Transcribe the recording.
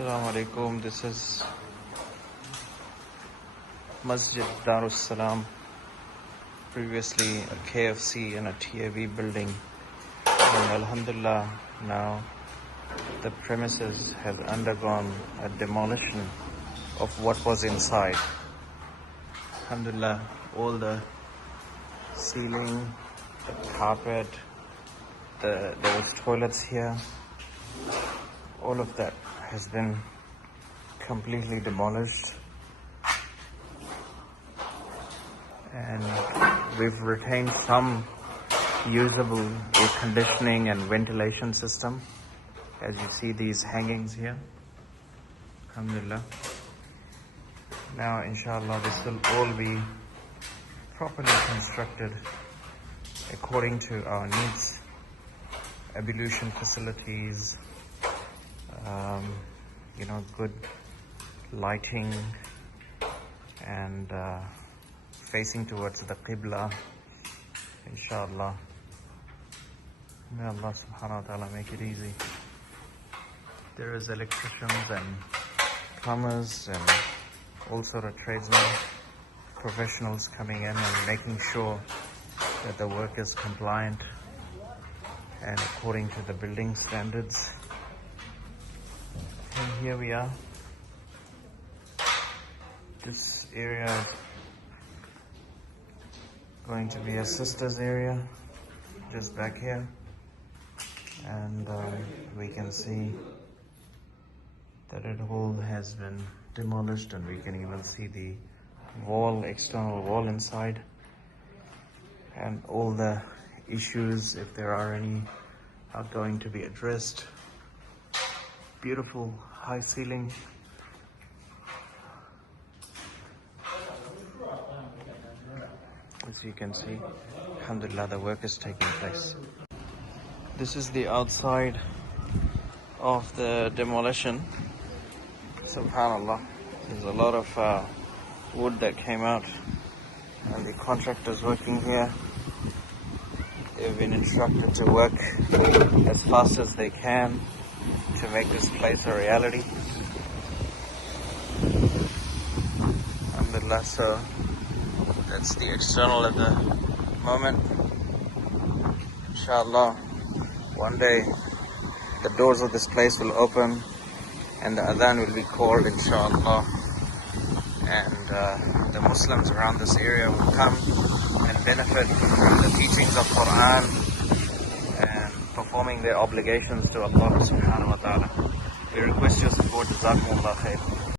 Assalamu alaikum. This is Masjid Darus Salaam, previously a KFC and a TAV building. And Alhamdulillah, now the premises have undergone a demolition of what was inside. Alhamdulillah, all the ceiling, the carpet, there was toilets here, all of that has been completely demolished, and we've retained some usable air conditioning and ventilation system, as you see these hangings here. Alhamdulillah. Now inshallah this will all be properly constructed according to our needs. Ablution facilities, good lighting, and facing towards the Qibla, inshallah. May Allah subhanahu wa ta'ala make it easy. There is electricians and plumbers and all sort of tradesmen, professionals coming in and making sure that the work is compliant and according to the building standards. And here we are. This area is going to be a sister's area, just back here. And we can see that it all has been demolished, and we can even see the wall, external wall inside. And all the issues, if there are any, are going to be addressed. Beautiful high ceiling. As you can see, alhamdulillah, the work is taking place. This is the outside of the demolition. Subhanallah, there's a lot of wood that came out, and the contractors working here, they've been instructed to work as fast as they can to make this place a reality. Alhamdulillah, so that's the external at the moment. Inshallah, one day the doors of this place will open and the adhan will be called, inshallah, and the Muslims around this area will come and benefit from the teachings of Quran and performing their obligations to Allah subhanahu wa ta'ala. We request your support. Jazakumullah khair.